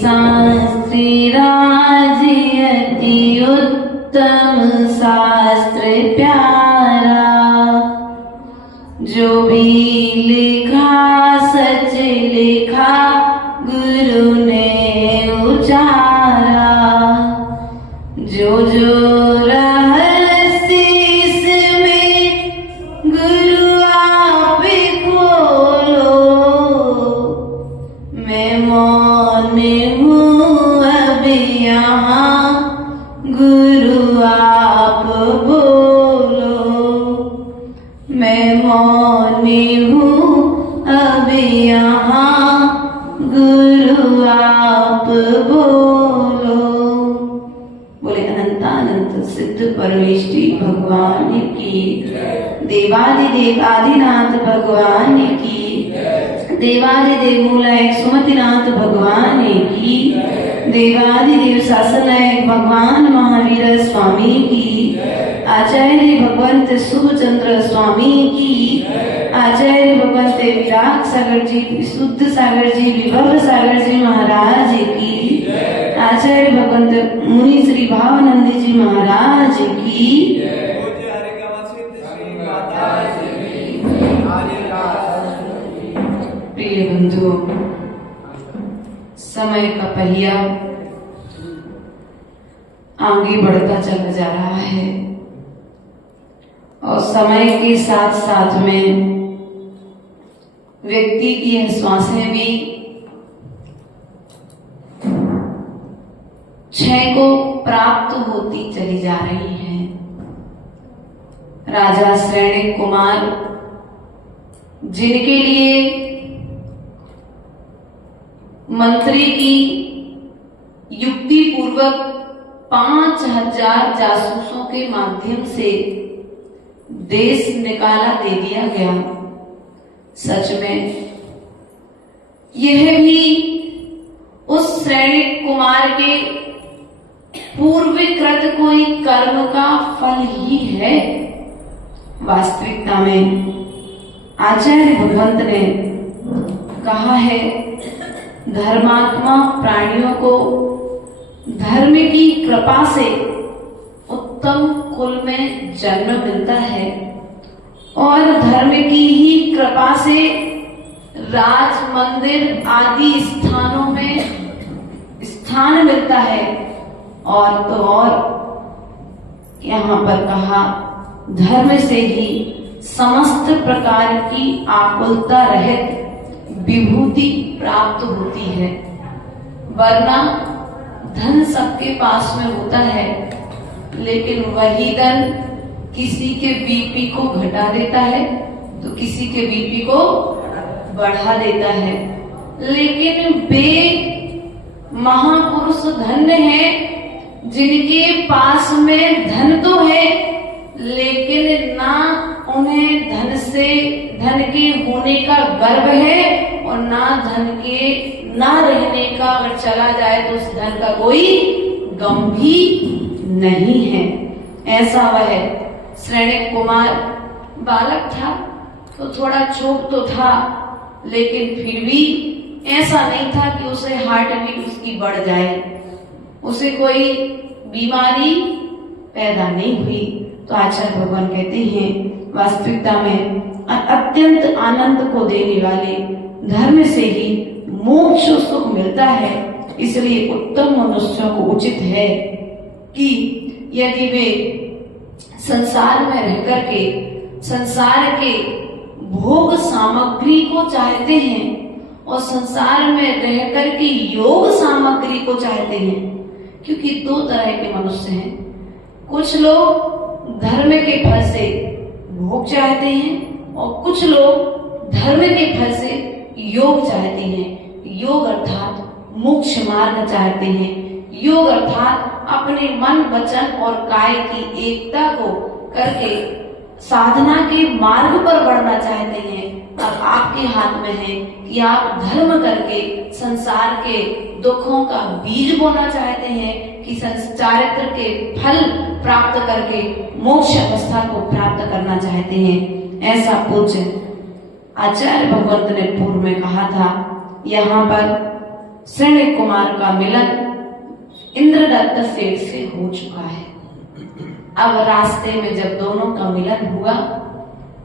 शास्त्री राज अति उत्तम शास्त्र प्यारा, जो भी लिखा सच लिखा गुरु ने उचारा, जो जो रहस्य इसमें गुरु आप खोलो, मैं मौन हूँ अब यहाँ गुरु आप बोलो, मैं मौन हूँ अब यहाँ गुरु आप बोलो। बोले अनंतानंत सिद्ध परमेष्ठी भगवान की, देवादिदेव आदिनाथ भगवान की, देवादिदेव मूलायक सुमतिनाथ भगवान की, देवादिदेव शासनायक भगवान महावीर स्वामी की, आचार्य भगवंत शुभचंद्र स्वामी की, आचार्य भगवंत विराग सागर जी, विशुद्ध सागर जी, विभव सागर जी महाराज की, आचार्य भगवंत मुनि श्री भावानंद जी महाराज की। प्रिय बंधुओं, समय का पहिया आगे बढ़ता चला जा रहा है और समय के साथ साथ में व्यक्ति की यह श्वासें भी क्षय को प्राप्त होती चली जा रही हैं। राजा श्रेणिक कुमार, जिनके लिए मंत्री की युक्ति पूर्वक 5000 जासूसों के माध्यम से देश निकाला दे दिया गया, सच में यह भी उस श्रेणिक कुमार के पूर्वकृत कोई कर्म का फल ही है। वास्तविकता में आचार्य भगवंत ने कहा है, धर्मात्मा प्राणियों को धर्म की कृपा से उत्तम कुल में जन्म मिलता है और धर्म की ही कृपा से राज मंदिर आदि स्थानों में स्थान मिलता है। और तो और यहाँ पर कहा, धर्म से ही समस्त प्रकार की आकुलता रहित विभूति प्राप्त होती है, वरना धन सबके पास में होता है, लेकिन वही धन किसी के बीपी को घटा देता है तो किसी के बीपी को बढ़ा देता है। लेकिन वे महापुरुष धन्य हैं जिनके पास में धन तो है, लेकिन ना उन्हें धन के होने का गर्व है और ना धन के ना रहने का, अगर चला जाए तो उस धन का कोई गम भी नहीं है। ऐसा वह श्रेणिक कुमार बालक था तो थोड़ा छोट तो था, लेकिन फिर भी ऐसा नहीं था कि उसे हार्ट बीट उसकी बढ़ जाए, उसे कोई बीमारी पैदा नहीं हुई। तो आचार्य भगवान कहते हैं, वास्तविकता में अत्यंत आनंद को देने वाले धर्म से ही मोक्ष सुख मिलता है। इसलिए उत्तम मनुष्यों को उचित है कि यदि वे संसार में रह करके संसार के भोग सामग्री को चाहते हैं और संसार में रह करके योग सामग्री को चाहते हैं, क्योंकि दो तरह के मनुष्य हैं। कुछ लोग धर्म के फल से भोग चाहते हैं और कुछ लोग धर्म के फल से योग चाहते हैं। योग अर्थात मोक्ष मार्ग चाहते हैं। योग अर्थात अपने मन वचन और काय की एकता को करके साधना के मार्ग पर बढ़ना चाहते हैं। अब आपके हाथ में है कि आप धर्म करके संसार के दुखों का बीज बोना चाहते हैं कि चारित्र के फल प्राप्त करके मोक्ष अवस्था को प्राप्त करना चाहते हैं। ऐसा पूज्य आचार्य भगवंत ने पूर्व में कहा था। यहाँ पर श्रेणिक कुमार का मिलन इंद्रदत्त सेठ से हो चुका है। अब रास्ते में जब दोनों का मिलन हुआ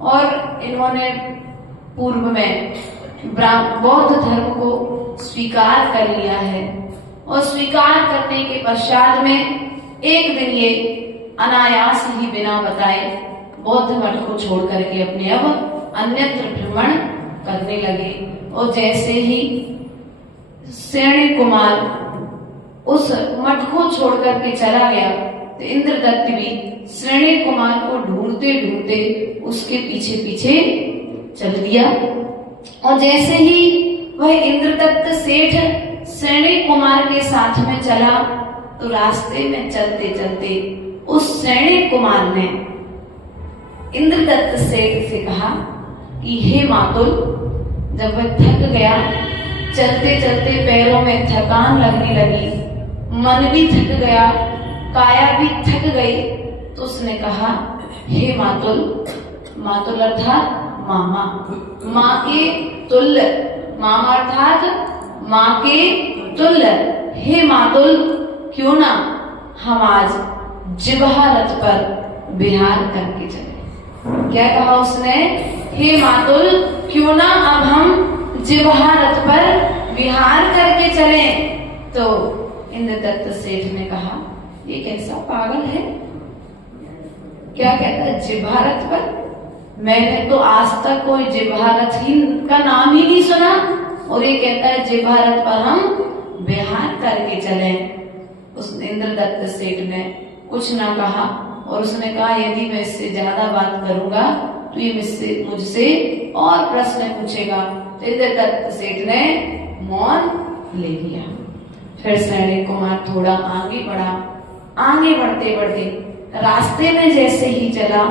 और इन्होंने पूर्व में बौद्ध धर्म को स्वीकार कर लिया है और स्वीकार करने के पश्चात में एक दिन ये अनायास ही बिना बताए बौद्ध मठ को छोड़ करके अपने अब अन्यत्र भ्रमण करने लगे। और जैसे ही श्रेणिक कुमार उस मठ को छोड़ करके चला गया तो इंद्रदत्त भी श्रेणिक कुमार को ढूंढते ढूंढते उसके पीछे पीछे चल दिया। और जैसे ही वह इंद्रदत्त सेठ श्रेणिक कुमार के साथ में चला तो रास्ते में चलते चलते उस श्रेणिक कुमार ने इंद्रदत्त सेठ से कहा कि हे मातुल, जब वह थक गया, चलते चलते पैरों में थकान लगने लगी, मन भी थक गया, काया भी थक गई, तो उसने कहा हे मातुल, मातुल अर्थात मामा, माँ के तुल्य, मामा अर्थात माँ के तुल्य, हे मातुल क्यों ना हम आज जिह्वा रथ पर विहार करके चले। क्या कहा उसने? हे मातुल क्यों ना अब हम जिह्वा रथ पर विहार करके चले। तो इंद्रदत्त सेठ ने कहा ये कैसा पागल है, क्या कहता है जिह्वा रथ पर? मैंने तो आज तक कोई जिह्वा रथ ही का नाम ही नहीं सुना और ये कहता है जिह्वा रथ पर हम विहार करके चले। उस इंद्रदत्त सेठ ने कुछ ना कहा और उसने कहा यदि मैं इससे ज्यादा बात करूंगा तो ये मुझसे और प्रश्न पूछेगा। तो इंद्रदत्त सेठ ने मौन ले लिया। फिर श्रेणिक कुमार थोड़ा आगे बढ़ा। आगे बढ़ते बढ़ते रास्ते में जैसे ही चला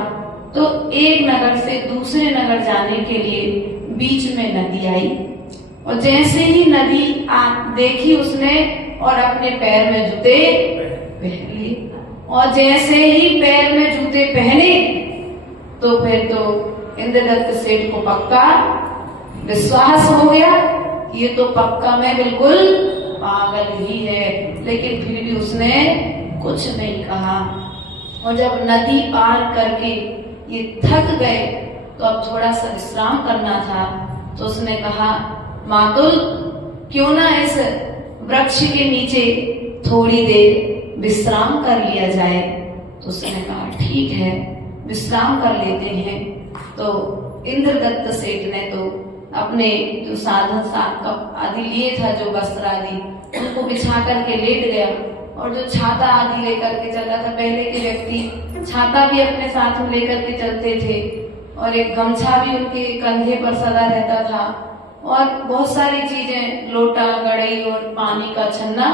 तो एक नगर से दूसरे नगर जाने के लिए बीच में नदी आई और जैसे ही नदी देखी उसने और अपने पैर में जूते पहन लिए और जैसे ही पैर में जूते पहने तो फिर तो इंद्रदत्त सेठ को पक्का विश्वास हो गया कि ये तो पक्का मैं बिल्कुल पागल ही है, लेकिन फिर भी उसने कुछ नहीं कहा। और जब नदी पार करके ये थक गए तो अब थोड़ा सा विश्राम करना था तो उसने कहा मातुल क्यों ना इस वृक्ष के नीचे थोड़ी देर विश्राम कर लिया जाए। तो उसने कहा ठीक है विश्राम कर लेते हैं। तो इंद्रदत्त सेठ ने तो अपने जो साधन आदि लिए था, जो वस्त्र आदि, उनको बिछा करके लेट गया और जो छाता आदि लेकर के चलता था, पहले के व्यक्ति छाता भी अपने साथ में लेकर के चलते थे और एक गमछा भी उनके कंधे पर सदा रहता था और बहुत सारी चीजें, लोटा, गड़ई और पानी का छन्ना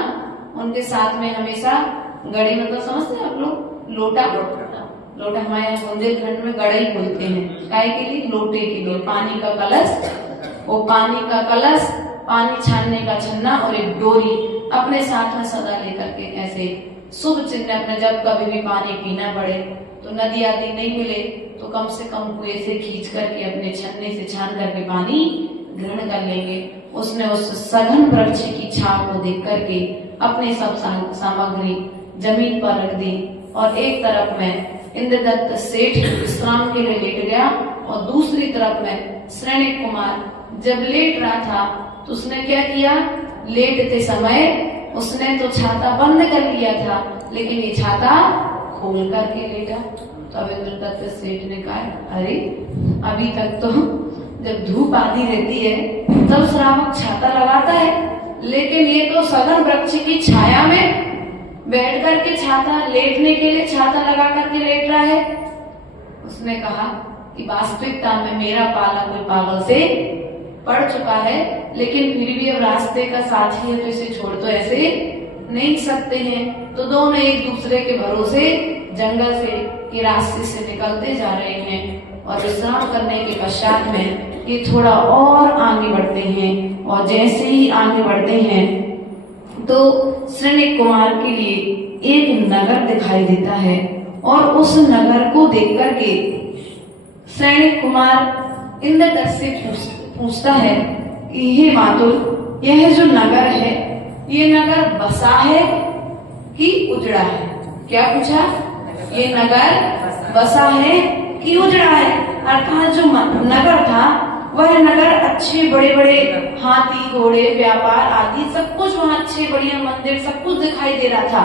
उनके साथ में हमेशा। गड़ई मतलब समझते हैं आप लोग? लोटा हमारे यहाँ बुंदेलखंड में गड़ई बोलते हैं। काय के लिए? लोटे के लिए। पानी का कलश, वो पानी का कलश, पानी छानने का छन्ना और एक डोरी अपने साथ में सदा लेकर के ऐसे शुभ चिन्ह अपने जब कभी भी पानी पीना पड़े तो नदी आदि नहीं मिले तो कम से कम कुएं से खींच करके अपने छन्ने से छान करके पानी ग्रहण कर लेंगे। उसने उस सघन वृक्ष की छाप को देख करके अपने सब सामग्री जमीन पर रख दी और एक तरफ में इंद्रदत्त सेठ विश्राम के लिए लेट गया और दूसरी तरफ में श्रेणिक कुमार जब लेट रहा था तो उसने क्या किया? लेटते समय उसने तो छाता बंद कर लिया था लेकिन ये छाता खोल करके लेटा। तो अब इंद्रदत्त सेठ ने कहा अरे अभी तक तो जब धूप आती रहती है तब श्रावक छाता लगाता है, लेकिन ये तो सघन वृक्ष की छाया में बैठ करके छाता, लेटने के लिए छाता लगा करके लेट रहा है। उसने कहा कि वास्तविकता में मेरा पाला कोई पागल से पड़ चुका है, लेकिन फिर भी अब रास्ते का साथी है तो इसे छोड़ तो ऐसे नहीं सकते हैं। तो दोनों एक दूसरे के भरोसे जंगल से के रास्ते से निकलते जा रहे हैं और विश्राम करने के पश्चात में ये थोड़ा और आगे बढ़ते हैं और जैसे ही आगे बढ़ते हैं तो श्रेणिक कुमार के लिए एक नगर दिखाई देता है और उस नगर को देख करके श्रेणिक कुमार इंद्रदत्त से पूछता है कि हे मातुल यह जो नगर है, ये नगर बसा है कि उजड़ा है? क्या पूछा? ये नगर बसा है कि उजड़ा है? अर्थात जो नगर था वह नगर अच्छे बड़े बड़े हाथी घोड़े व्यापार आदि सब कुछ वहाँ अच्छे बढ़िया मंदिर सब कुछ दिखाई दे रहा था।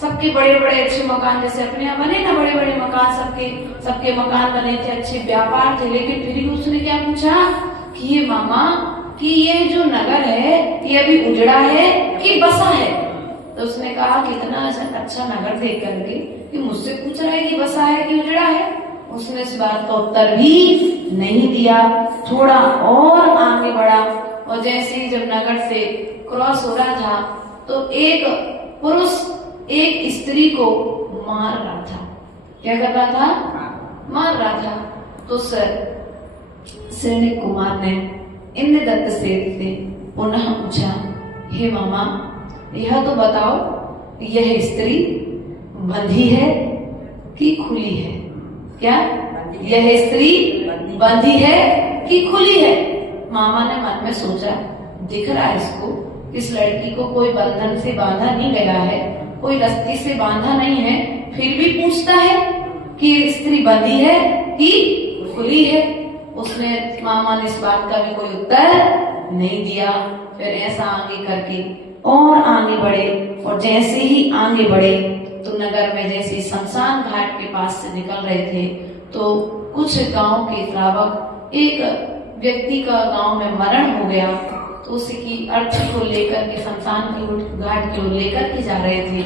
सबके बड़े बड़े अच्छे मकान, जैसे अपने यहाँ बने ना बड़े बड़े मकान, सबके मकान बने थे, अच्छे व्यापार थे। लेकिन फिर भी उसने क्या पूछा कि ये मामा कि ये जो नगर है ये अभी उजड़ा है कि बसा है? तो उसने कहा कि इतना अच्छा नगर देख करके कि मुझसे पूछ रहा है कि बसा है कि उजड़ा है। उसने इस बात का उत्तर भी नहीं दिया, थोड़ा और आगे बढ़ा और जैसे ही जब नगर से क्रॉस हो रहा था तो एक पुरुष एक स्त्री को मार रहा था। क्या कर रहा था? मार रहा था। तो सैनिक कुमार ने इंद्रदत्त सेठ से पुनः पूछा, हे मामा यह तो बताओ यह स्त्री बंधी है कि खुली है? क्या यह स्त्री बंधी है कि खुली है? मामा ने मन में सोचा, दिख रहा है इसको इस लड़की को कोई बंधन से बांधा नहीं गया है, कोई रस्सी से बांधा नहीं है, फिर भी पूछता है कि स्त्री बंधी है कि खुली है। उसने मामा ने इस बात का भी कोई उत्तर नहीं दिया। फिर ऐसा आगे करके और आगे बढ़े और जैसे ही आगे बढ़े तो नगर में जैसे शमशान घाट के पास से निकल रहे थे तो कुछ गांव के श्रावक एक व्यक्ति का गांव में मरण हो गया तो उसकी अर्थी को लेकर के शमशान घाट की ओर लेकर के जा रहे थे।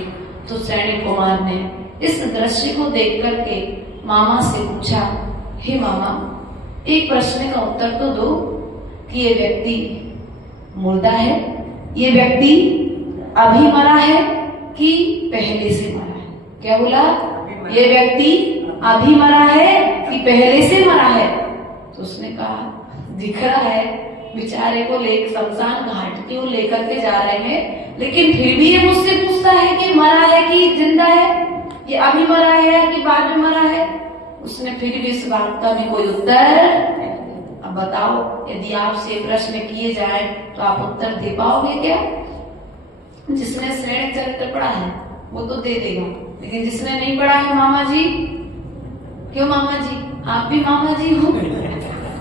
तो सैनिक कुमार ने इस दृश्य को देख करके मामा से पूछा, हे मामा एक प्रश्न का उत्तर तो दो कि ये व्यक्ति मुर्दा है, ये व्यक्ति अभी मरा है कि पहले से मरा है? क्या बोला? ये व्यक्ति अभी मरा है कि पहले से मरा है? तो उसने कहा दिख रहा है बेचारे को शमशान घाट की ओर लेकर के जा रहे हैं, लेकिन फिर भी ये मुझसे पूछता है कि मरा है कि जिंदा है, ये अभी मरा है कि बाद में मरा है? उसने फिर भी इस बात का भी कोई उत्तर। अब बताओ यदि आपसे प्रश्न किए जाए तो आप उत्तर दे पाओगे क्या? जिसने श्रेणी चरित्र पढ़ा है वो तो दे देगा, लेकिन जिसने नहीं पढ़ा है मामा जी, क्यों मामा जी आप भी मामा जी हो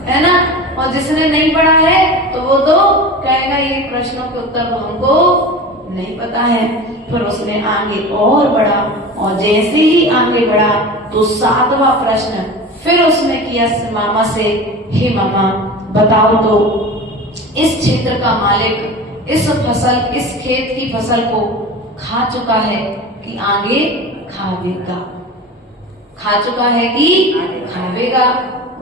है ना, और जिसने नहीं पढ़ा है तो वो तो कहेगा ये प्रश्नों के उत्तर तो हमको नहीं पता है। फिर उसने आगे और बढ़ा और जैसे ही आगे बढ़ा तो 7वां प्रश्न फिर उसने किया मामा से, हे मामा बताओ तो इस क्षेत्र का मालिक इस खेत की फसल को खा चुका है कि आगे खावेगा? खा चुका है कि खावेगा?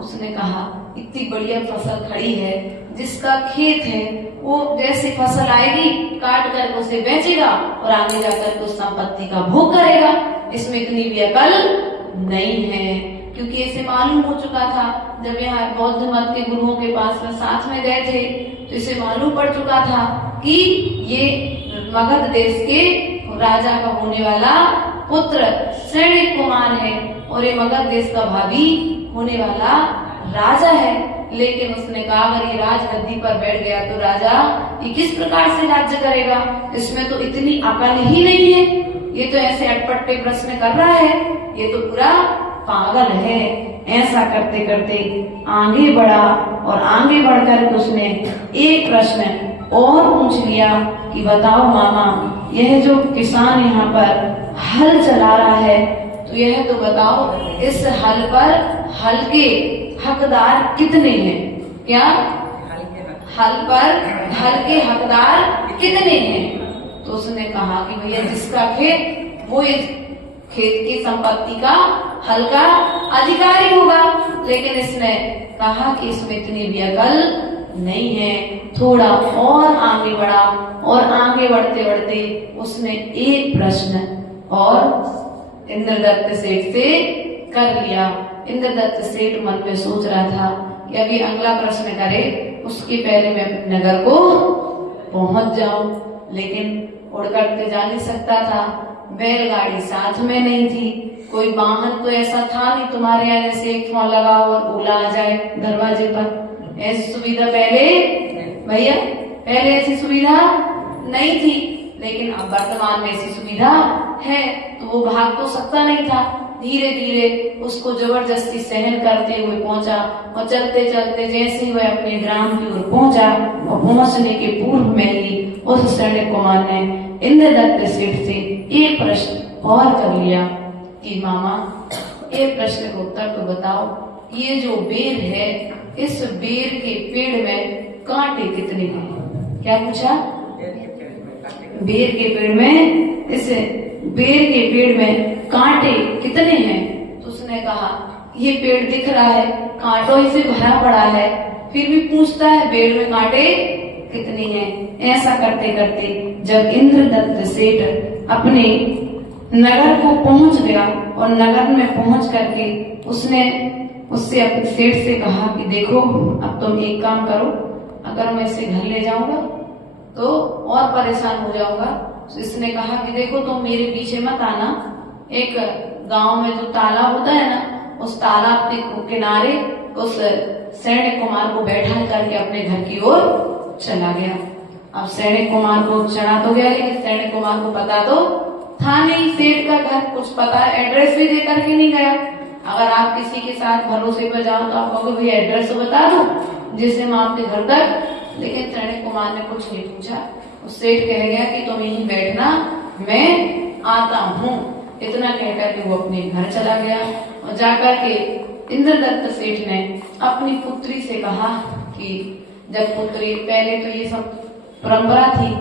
उसने कहा इतनी बढ़िया फसल खड़ी है, जिसका खेत है वो जैसे फसल आएगी काट कर उसे बेचेगा और आगे जाकर उस संपत्ति का भोग करेगा। इसमें इतनी भी अकल नहीं है, क्योंकि इसे मालूम हो चुका था जब यहाँ बौद्ध मत के गुरुओं के पास में साथ में गए थे तो इसे मालूम पड़ चुका था कि ये मगध देश के राजा का होने वाला पुत्र सैनिक कुमार है और ये मगध देश का भावी होने वाला राजा है। लेकिन उसने कहा अगर ये राजगद्दी पर बैठ गया तो राजा ये किस प्रकार से राज्य करेगा? इसमें तो इतनी अकल ही नहीं है, ये तो ऐसे अटपटे प्रश्न कर रहा है, ये तो पूरा पागल है। ऐसा करते करते आगे बढ़ा और आगे बढ़कर उसने एक प्रश्न और पूछ लिया कि बताओ मामा यह जो किसान यहाँ पर हल चला रहा है तो यह तो बताओ इस हल पर हल के हकदार कितने हैं? क्या हल पर हल के हकदार कितने हैं? तो उसने कहा कि भैया जिसका खेत वो इस खेत की संपत्ति का हल का अधिकारी होगा। लेकिन इसने कहा कि इसमें इतनी भी अकल नहीं है। थोड़ा और आगे बढ़ा और आगे बढ़ते बढ़ते उसने एक प्रश्न और इंद्रदत्त सेठ से कर लिया। इंद्रदत्त सेठ मन में सोच रहा था कि अभी अगला प्रश्न करे उसके पहले मैं अपने नगर को पहुंच जाऊं, लेकिन उड़कर तो जा नहीं सकता था, बैलगाड़ी साथ में नहीं थी, कोई वाहन तो ऐसा था नहीं तुम्हारे यहाँ जैसे एक फोन लगाओ और ओला आ जाए दरवाजे पर, ऐसी सुविधा पहले भैया पहले ऐसी सुविधा नहीं थी, लेकिन अब वर्तमान में ऐसी सुविधा है, तो वो भाग तो सकता नहीं था। धीरे धीरे उसको जबरदस्ती सहन करते हुए पहुंचा, और चलते चलते जैसे ही वह अपने ग्राम की ओर पहुंचा, और पहुंचने के पूर्व में ही उस सैनिक कुमार ने इंद्रदत्त सेठ से एक प्रश्न और कर लिया कि मामा, एक प्रश्न का उत्तर तो बताओ, ये जो बेर है, इस बेर के पेड़ में कांटे कितने हैं? क्या पूछा? बेर के पेड़ में, इस बेर के पेड़ में कांटे कितने हैं? तो उसने कहा, ये पेड़ दिख रहा है, कांटों से भरा पड़ा है, फिर भी पूछता है पेड़ में कांटे कितने हैं? ऐसा करते करते जब इंद्रदत्त सेठ अपने नगर को पहुंच गया, और नगर में पहुंच करके उसने उससे अपने सेठ से कहा कि देखो, अब तुम एक काम करो, अगर मैं इसे घर ले जाऊंगा तो और परेशान हो जाऊंगा। तो इसने कहा कि देखो, तुम मेरे पीछे मत आना, एक गांव में जो तालाब होता है ना, उस तालाब के किनारे उस सैनिक कुमार को बैठा करके अपने घर की ओर चला गया। अब सैनिक कुमार को चढ़ा तो गया, लेकिन सैनिक कुमार को पता तो था नहीं सेठ का घर, कुछ पता, एड्रेस भी दे करके नहीं गया। अगर आप किसी के साथ भरोसे पर जाओ तो आप कहोगे भैया एड्रेस तो बता दो, जिससे मैं आपके घर तक, लेकिन सैनिक कुमार ने कुछ नहीं पूछा। उस सेठ कह गया कि तुम यहीं बैठना, मैं आता हूँ। इतना कहकर के वो अपने घर चला गया, और जाकर के इंद्रदत्त सेठ ने अपनी पुत्री से कहा कि जब पुत्री, पहले तो ये सब परंपरा थी,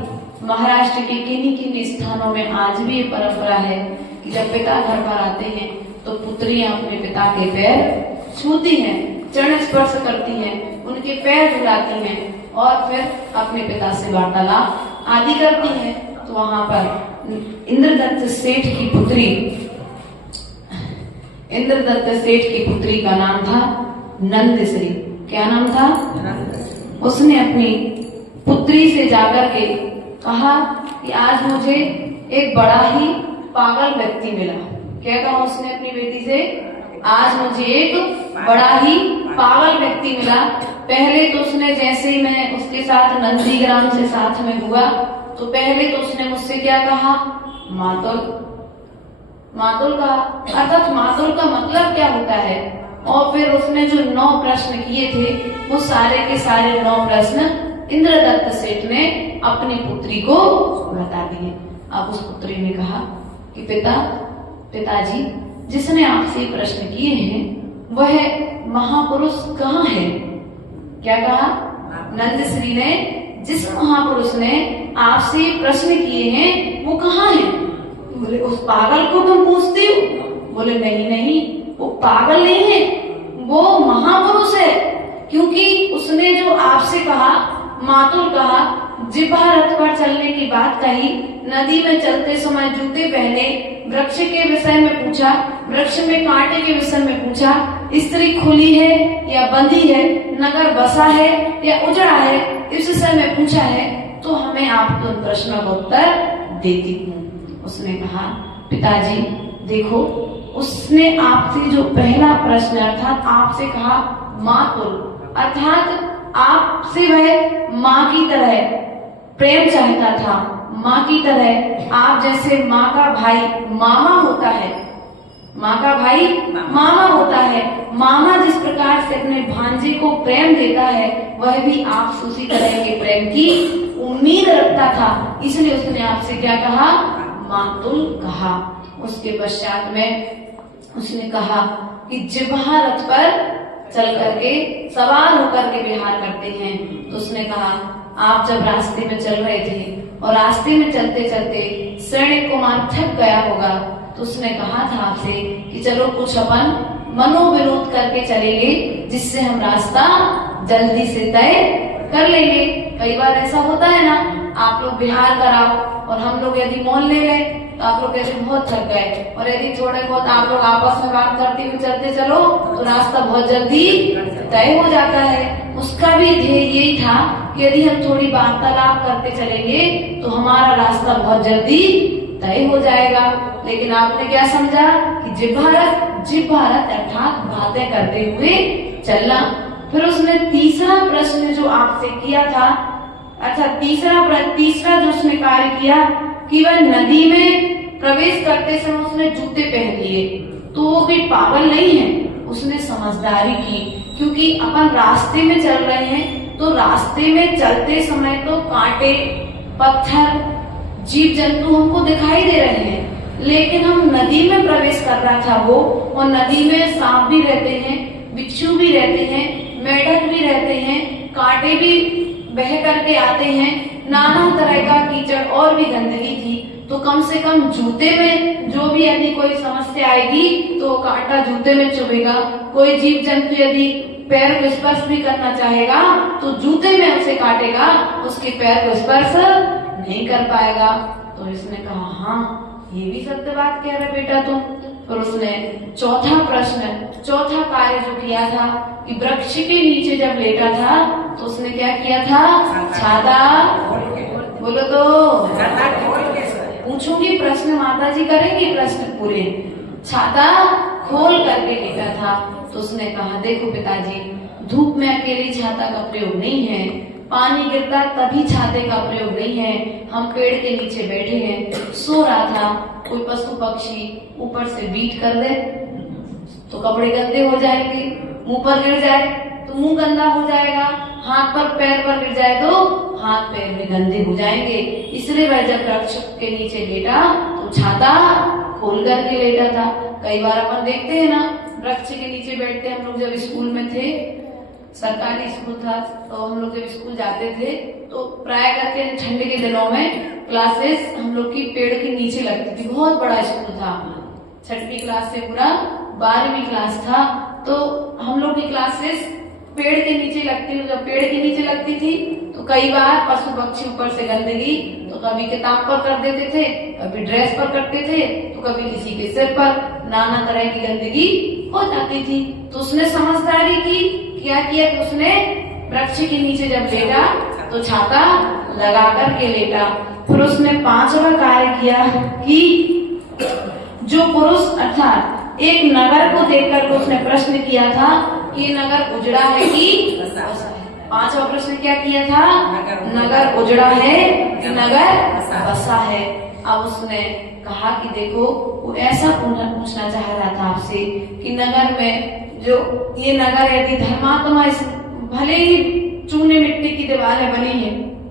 महाराष्ट्र के किन्हीं किन्हीं स्थानों में आज भी ये परंपरा है कि जब पिता घर पर आते हैं तो पुत्रियां अपने पिता के पैर छूती हैं, चरण स्पर्श करती हैं, उनके पैर धुलाती हैं, और फिर अपने पिता से वार्तालाप आदि करती हैं। तो वहां पर इंद्रदत्त सेठ की पुत्री का नाम था नंदश्री। क्या नाम था? उसने अपनी पुत्री से जाकर के कहा कि आज मुझे एक बड़ा ही पागल व्यक्ति मिला। क्या कहा उसने अपनी बेटी से? आज मुझे एक बड़ा ही पागल व्यक्ति मिला। पहले तो उसने, जैसे ही मैं उसके साथ नंदीग्राम से साथ में हुआ, तो पहले तो उसने मुझसे क्या कहा? मातुल। मातुल कहा, अर्थात मातुल का मतलब क्या होता है? और फिर उसने जो 9 प्रश्न किए थे, वो सारे के सारे 9 प्रश्न इंद्रदत्त सेठ ने अपनी पुत्री को बता दिए। अब उस पुत्री ने कहा कि पिताजी, जिसने आपसे प्रश्न किए हैं वह महापुरुष कहाँ है? क्या कहा? नंदश्री ने, जिस महापुरुष ने आपसे प्रश्न किए हैं वो कहाँ है? बोले उस पागल को तुम पूछती हो? बोले नहीं, वो पागल नहीं है, वो महापुरुष है, क्योंकि उसने जो आपसे कहा, मातुल कहा, जिब्हा रथ पर चलने की बात कही, नदी में चलते समय जूते पहने, वृक्ष के विषय में पूछा, वृक्ष में कांटे के विषय में पूछा, स्त्री खुली है या बंधी है, नगर बसा है या उजड़ा है, इस विषय में पूछा है, तो हमें आपके उन प्रश्नों का उत्तर देती हूँ। उसने कहा, पिताजी देखो, उसने आपसे जो पहला प्रश्न, अर्थात आपसे कहा मातुल, अर्थात आपसे वह माँ की तरह प्रेम चाहता था, माँ की तरह। आप जैसे माँ का भाई मामा होता है, माँ का भाई मामा होता है, मामा जिस प्रकार से अपने भांजे को प्रेम देता है, वह भी आपसे उसी तरह के प्रेम की उम्मीद रखता था। इसलिए उसने आपसे क्या कहा? मातुल कहा। उसके पश्चात में उसने कहा कि जिब्हा रथ पर चल करके, सवार होकर के विहार करते हैं। तो उसने कहा, आप जब रास्ते में चल रहे थे और रास्ते में चलते चलते सैनिक कुमार थक गया होगा, तो उसने कहा था आपसे कि चलो कुछ अपन मनोविनोद करके चलेंगे, जिससे हम रास्ता जल्दी से तय कर लेंगे। कई बार ऐसा होता है ना, आप लोग विहार कराओ और हम लोग यदि मौन ले गए तो आप लोग कहते बहुत थक गए, और यदि थोड़े बहुत आप लोग आपस में बात करते हुए चलते चलो तो रास्ता बहुत जल्दी तय हो जाता है। उसका भी ध्येय यही था कि यदि हम थोड़ी वार्तालाप करते चलेंगे तो हमारा रास्ता बहुत जल्दी तय हो जाएगा। लेकिन आपने क्या समझा कि जिब्हा रथ अर्थात बातें करते हुए चलना। फिर उसने तीसरा प्रश्न जो आपसे किया था अच्छा तीसरा जो उसने कार्य किया कि वह नदी में प्रवेश करते समय उसने जूते पहन लिए। तो वो कोई पागल नहीं है, उसने समझदारी की, क्योंकि अपन रास्ते में चल रहे हैं तो रास्ते में चलते समय तो कांटे, पत्थर, जीव जंतु हमको दिखाई दे रहे हैं, लेकिन हम नदी में प्रवेश कर रहा था वो, और नदी में सांप भी रहते हैं, बिच्छू भी रहते हैं, मेढक भी रहते हैं, कांटे भी बह करके आते हैं, नाना तरह का कीचड़ और भी गंदगी थी। तो कम से कम जूते में जो भी यदि कोई समस्या आएगी तो कांटा जूते में चुभेगा, कोई जीव जंतु यदि पैर को स्पर्श भी करना चाहेगा तो जूते में उसे काटेगा, उसके पैर को स्पर्श नहीं कर पाएगा। तो इसने कहा हाँ ये भी सत्य बात कह रहे बेटा तुम। और उसने चौथा कार्य जो किया था कि वृक्ष के नीचे जब लेटा था तो उसने क्या किया था, छाता, बोलो तो पूछूंगी प्रश्न, माता जी करेंगी प्रश्न पूरे। छाता खोल करके लेटा था। तो उसने कहा देखो पिताजी, धूप में अकेले छाता का प्रयोग नहीं है, पानी गिरता तभी छाते का प्रयोग नहीं है, हम पेड़ के नीचे बैठे हैं, सो रहा था, कोई पशु पक्षी ऊपर से बीट कर दे तो कपड़े गंदे हो जाएंगे, मुंह पर गिर जाए तो मुंह गंदा हो जाएगा, हाथ पर पैर पर गिर जाए तो हाथ पैर भी गंदे हो जाएंगे। इसलिए वह जब वृक्ष के नीचे लेटा तो छाता खोल करके लेटा था। कई बार अपन देखते हैं ना, वृक्ष के नीचे बैठते, हम लोग जब स्कूल में थे, सरकारी स्कूल था, तो हम लोग जब स्कूल जाते थे तो प्राय करके ठंड के दिनों में क्लासेस हम लोग की पेड़ के नीचे लगती थी। बहुत बड़ा स्कूल था, 6वीं क्लास से पूरा 12वीं क्लास था, तो हम लोग की क्लासेस पेड़ के नीचे लगती। जब पेड़ के नीचे लगती थी तो कई बार पशु पक्षी ऊपर से गंदगी तो कभी किताब पर कर देते थे, कभी ड्रेस पर करते थे, तो कभी किसी के सिर पर, नाना तरह की गंदगी हो जाती थी। तो उसने समझदारी की, क्या किया कि उसने वृक्ष के नीचे जब लेटा तो छाता लगा करके लेटा। फिर उसने 5वां कार्य किया कि जो पुरुष अर्थात एक नगर को देखकर तो उसने प्रश्न किया था कि नगर उजड़ा है कि बसा है। 5वां प्रश्न क्या किया था, नगर उजड़ा है कि नगर बसा है। अब उसने कहा कि देखो, वो ऐसा पूछना चाह रहा था आपसे कि नगर में जो ये नगर यदि धर्मात्मा, भले ही चूने मिट्टी की दीवारें बनी है,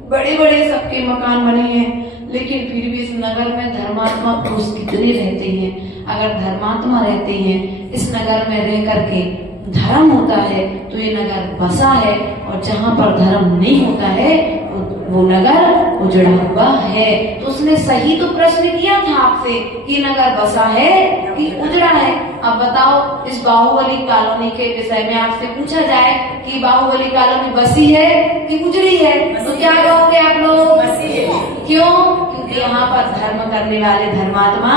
बड़े बड़े सबके मकान बने हैं, लेकिन फिर भी इस नगर में धर्मात्मा पुरुष कितने रहते हैं। अगर धर्मात्मा रहते हैं, इस नगर में रह करके धर्म होता है तो ये नगर बसा है, और जहाँ पर धर्म नहीं होता है वो नगर उजड़ा हुआ है। तो उसने सही तो प्रश्न किया था आपसे कि नगर बसा है कि उजड़ा है। अब बताओ, इस बाहुबली कॉलोनी के विषय में आपसे पूछा जाए कि बाहुबली कॉलोनी बसी है कि उजड़ी है, तो क्या कहोगे आप लोग? बसी है। क्यों? क्योंकि यहाँ पर धर्म करने वाले धर्मात्मा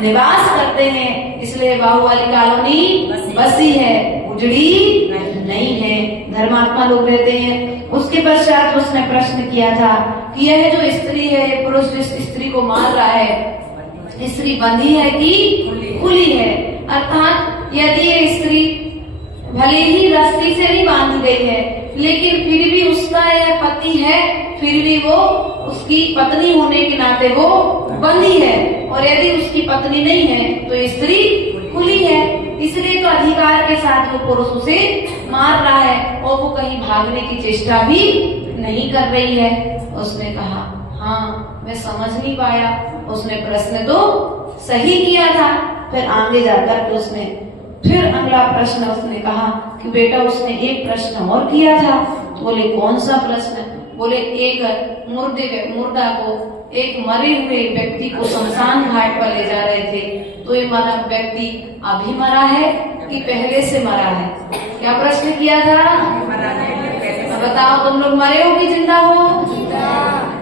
निवास करते हैं, इसलिए बाहुबली कॉलोनी बसी है, उजड़ी नहीं है, धर्मात्मा लोग रहते हैं। उसके पश्चात उसने प्रश्न किया था कि यह जो स्त्री है, पुरुष जिस स्त्री को मार रहा है, स्त्री बंधी है कि खुली है? अर्थात यदि ये स्त्री भले ही रस्सी से नहीं बांधी गई है, लेकिन फिर भी उसका यह पति है, फिर भी वो उसकी पत्नी होने के नाते वो बंधी है, और यदि उसकी पत्नी नहीं है तो स्त्री खुली है। इसलिए तो अधिकार के साथ वो पुरुष उसे मार रहा है, और वो कहीं भागने की चेष्टा भी नहीं कर रही है। उसने कहा हाँ, मैं समझ नहीं पाया, उसने प्रश्न तो सही किया था। फिर आगे जाकर उसने फिर अगला प्रश्न उसने कहा कि बेटा, उसने एक प्रश्न और किया था। बोले कौन सा प्रश्न? बोले एक मुर्दा को, एक मरे हुए व्यक्ति को शमशान घाट पर ले जा रहे थे, तो ये मरा व्यक्ति अभी मरा है कि पहले से मरा है? क्या प्रश्न किया था? बताओ, तुम लोग मरे हो कि जिंदा हो?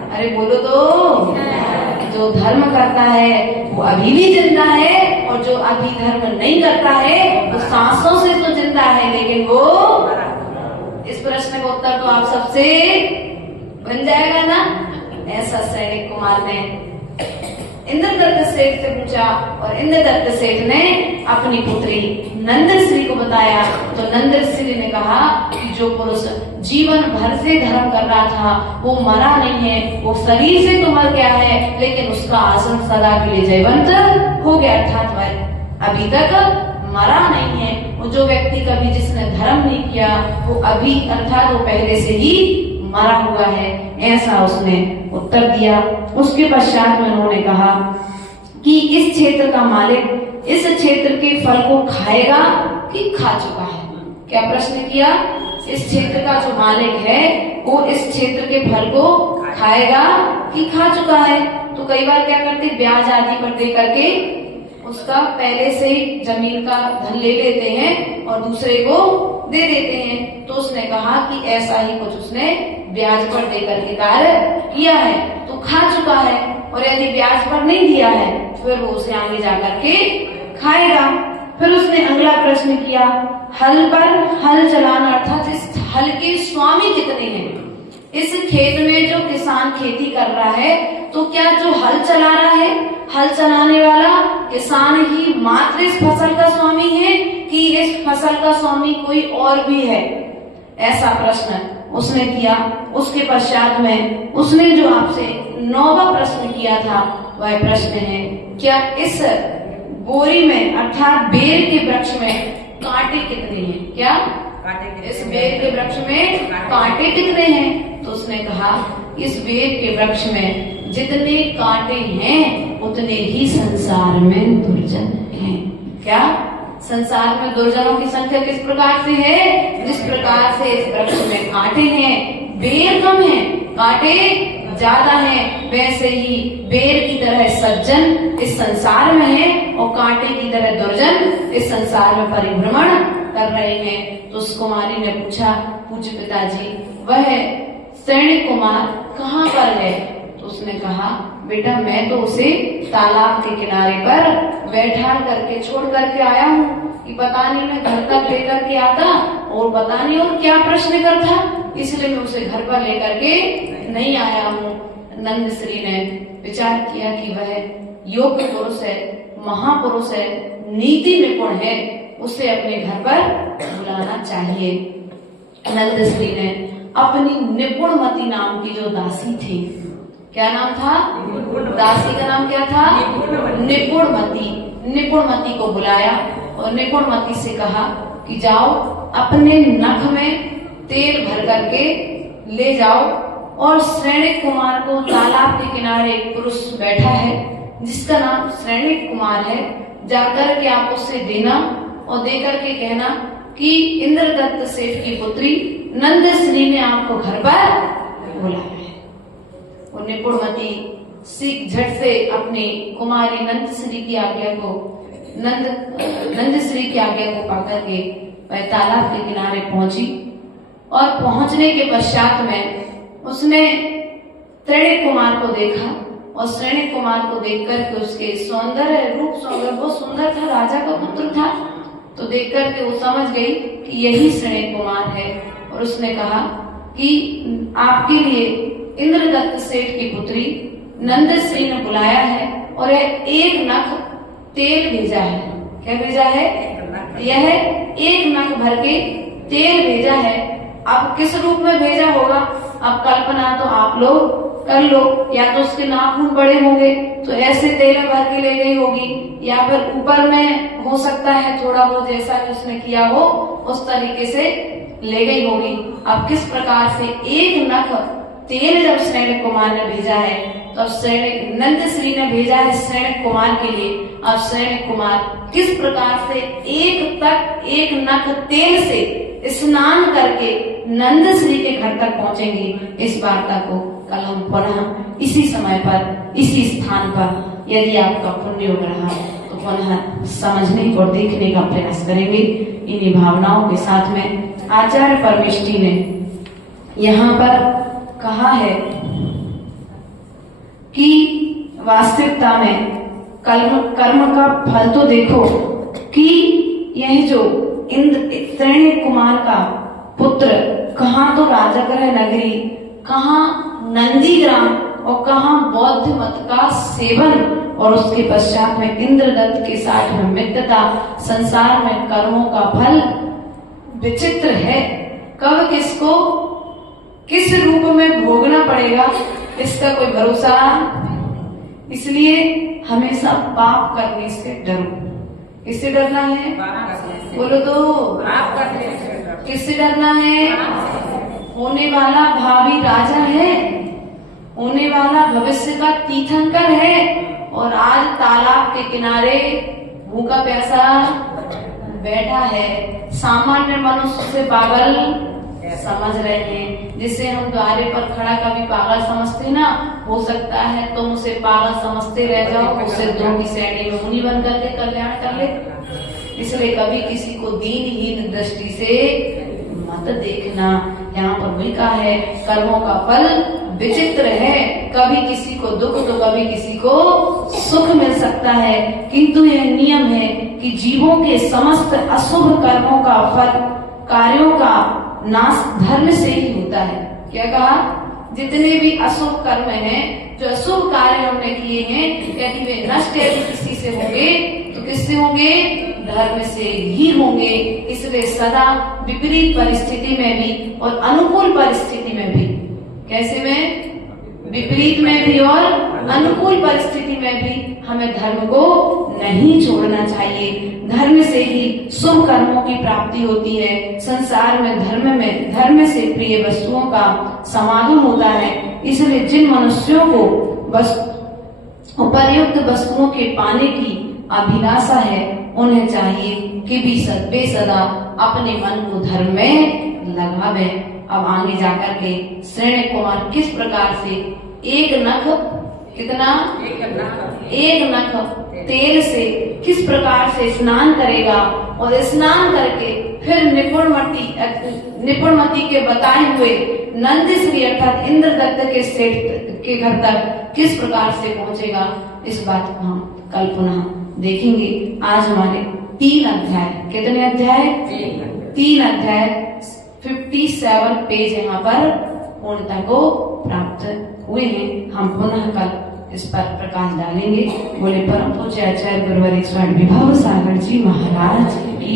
अरे बोलो तो। जो धर्म करता है वो अभी भी जिंदा है, और जो अभी धर्म नहीं करता है वो सांसों से तो जिंदा है, लेकिन वो, इस प्रश्न का उत्तर तो आप सबसे बन जाएगा ना। ऐसा सैनिक कुमार ने इंद्रदत्त सेठ से पूछा, और इंद्रदत्त सेठ ने अपनी पुत्री नंद श्री को बताया तो नंद श्री ने कहा कि जो पुरुष जीवन भर से धर्म कर रहा था वो मरा नहीं है, वो शरीर से तो मर गया है लेकिन उसका आसन सदा के लिए जयवंत हो गया, अर्थात वह अभी तक मरा नहीं है। वो जो व्यक्ति कभी जिसने धर्म नहीं किया वो अभी अर्थात वो पहले से ही मरा हुआ है, ऐसा उसने उत्तर दिया। उसके पश्चात में उन्होंने कहा कि इस क्षेत्र का मालिक इस क्षेत्र के फल को खाएगा कि खा चुका है। क्या प्रश्न किया? इस क्षेत्र का जो मालिक है वो इस क्षेत्र के फल को खाएगा कि खा चुका है। तो कई बार क्या करते, ब्याज आदि पर दे करके उसका पहले से ही जमीन का धन ले लेते हैं और दूसरे को दे देते हैं। तो उसने कहा कि ऐसा ही कुछ उसने ब्याज पर दे करके कार्य किया है, तो खा चुका है। और यदि ब्याज पर नहीं दिया है फिर वो उसे आगे जाकर के खाएगा। फिर उसने अगला प्रश्न किया, हल पर हल चलाना अर्थात इस हल के स्वामी कितने हैं? इस खेत में जो किसान खेती कर रहा है तो क्या जो हल चला रहा है, हल चलाने वाला किसान ही मात्र इस फसल का स्वामी है कि इस फसल का स्वामी कोई और भी है? ऐसा प्रश्न उसने किया। उसके पश्चात में उसने जो आपसे 9वां प्रश्न किया था वह प्रश्न है, क्या इस बोरी में अर्थात बेर के वृक्ष में कांटे कितने हैं? क्या कांटे? इस बेर के वृक्ष में कांटे कितने हैं? तो उसने कहा इस बेर के वृक्ष में जितने कांटे हैं उतने ही संसार में दुर्जन हैं। क्या संसार में दुर्जनों की संख्या किस प्रकार से है? जिस प्रकार से इस वृक्ष में कांटे हैं, बेर कम है, कांटे ज्यादा हैं, वैसे ही बेर की तरह सज्जन इस संसार में है और कांटे की तरह दुर्जन इस संसार में परिभ्रमण कर रहे हैं। तो उस कुमारी ने पूछा, पूज्य पिताजी वह सैनिक कुमार कहाँ पर है? तो उसने कहा, बेटा मैं तो उसे तालाब के किनारे पर बैठा करके छोड़ करके आया हूँ कि पता नहीं मैं घर तक लेकर के आता और पता नहीं और क्या प्रश्न करता, इसलिए मैं उसे घर पर लेकर के नहीं आया हूँ। नंद श्री ने विचार किया कि वह योग्य पुरुष है, महापुरुष है, नीति निपुण है, उसे अपने घर पर बुलाना चाहिए। नंद श्री ने अपनी निपुणमती नाम की जो दासी थी, क्या नाम था? दासी का नाम क्या था? निपुणमती। निपुणमती को बुलाया और निपुणमती से कहा कि जाओ अपने नख में तेल भर करके ले जाओ और सैनिक कुमार को तालाब के किनारे एक पुरुष बैठा है जिसका नाम सैनिक कुमार है, जाकर के आप उससे देना और दे करके कहना कि इंद्रदत्त सेठ की पुत्री नंद श्री ने आपको घर पर बुलाया है। और निपुणमती सीख झट से अपनी कुमारी नंद श्री की आज्ञा को नंद श्री की आज्ञा को पाकर के वह तालाब के किनारे पहुंची और पहुंचने के पश्चात में उसने सैनिक कुमार को देखा और सैनिक कुमार को देखकर के उसके सौंदर्य रूप सौंदर्य बहुत सुंदर था, राजा का पुत्र था। तो देखकर के वो समझ गई कि यही सैनिक कुमार है और उसने कहा कि आपके लिए इंद्रदत्त सेठ की पुत्री नंद श्री ने बुलाया है और एक नख तेल भेजा है। क्या भेजा है? यह एक नख भर के तेल भेजा है। अब किस रूप में भेजा होगा? अब कल्पना तो आप लोग कर लो, या तो उसके नाखून बड़े होंगे तो ऐसे तेल भर के ले गई होगी, या फिर ऊपर में हो सकता है थोड़ा बहुत जैसा कि उसने किया हो उस तरीके से ले गई होगी। अब किस प्रकार से एक नख तेल जब सैनिक कुमार ने भेजा है तो अब सैनिक नंद श्री ने भेजा है सैनिक कुमार के लिए। अब सैनिक कुमार किस प्रकार से एक नख तेल से स्नान करके नंद श्री के घर तक पहुंचेंगे, इस वार्ता को कल हम पुनः इसी समय पर इसी स्थान पर यदि आपका पुण्य हो रहा तो पुनः समझने और देखने का प्रयास करेंगे। इन्हीं भावनाओं के साथ में आचार्य परमेष्ठी ने यहाँ पर कहा है कि वास्तविकता में कर्म का फल तो देखो कि यह जो सैनिक कुमार का पुत्र कहाँ तो राजागृह नगरी, कहाँ नंदी ग्राम और कहाँ बौद्ध मत का सेवन और उसके पश्चात में इंद्रदत्त के साथ में मित्रता। संसार में कर्मों का फल विचित्र है, कब किसको किस रूप में भोगना पड़ेगा इसका कोई भरोसा। इसलिए हमेशा पाप करने से डरो। किससे डरना है? बोलो तो। किससे डरना है? होने वाला भावी राजा है, होने वाला भविष्य का तीर्थंकर है, और आज तालाब के किनारे भूखा प्यासा बैठा है। सामान्य मनुष्य से पागल समझ रहे हैं, जिसे हम द्वारे पर खड़ा कभी पागल समझते ना, हो सकता है तुम उसे पागल समझते रह जाओ, उससे दो की श्रेणी में मुनि बन करके कल्याण कर ले। इसलिए कभी किसी को दीनहीन दृष्टि से मत देखना। यहाँ पर लिखा है कर्मों का फल विचित्र है, कभी किसी को दुख तो कभी किसी को सुख मिल सकता है, किंतु यह नियम है कि जीवों के समस्त अशुभ कर्मों का फल कार्यों का नाश धर्म से ही होता है। क्या कहा? जितने भी अशुभ कर्म हैं, जो अशुभ कार्य हमने किए हैं, यदि वे नष्ट यदि किसी से होंगे तो किससे होंगे? धर्म से ही होंगे। इसलिए सदा विपरीत परिस्थिति में भी और अनुकूल परिस्थिति में भी, कैसे में? विपरीत में भी और अनुकूल परिस्थिति में भी हमें धर्म को नहीं छोड़ना चाहिए। धर्म से ही शुभ कर्मों की प्राप्ति होती है। संसार में धर्म से प्रिय वस्तुओं का समागम होता है। इसलिए जिन मनुष्यों को उपर्युक्त वस्तुओं के पाने की अभिलाषा है, उन्हें चाहिए कि वे सदा अपने मन को धर्म में लगावे। अब आगे जाकर के श्रेणी कुमार किस प्रकार से एक नख, कितना? एक नख तेल से किस प्रकार से स्नान करेगा, और स्नान करके फिर निपुणमती के बताए हुए नंदीश्री अर्थात इंद्रदत्त के सेठ के घर तक किस प्रकार से पहुंचेगा, इस बात को हम कल पुनः देखेंगे। आज हमारे 3 अध्याय, कितने अध्याय? 3 अध्याय 57 पेज यहाँ पर पूर्णता को प्राप्त हुए हैं। हम पुनः कल इस पर प्रकाश डालेंगे। बोले परम पूज्य आचार्य गुरुवर 108 विभव सागर जी महाराज की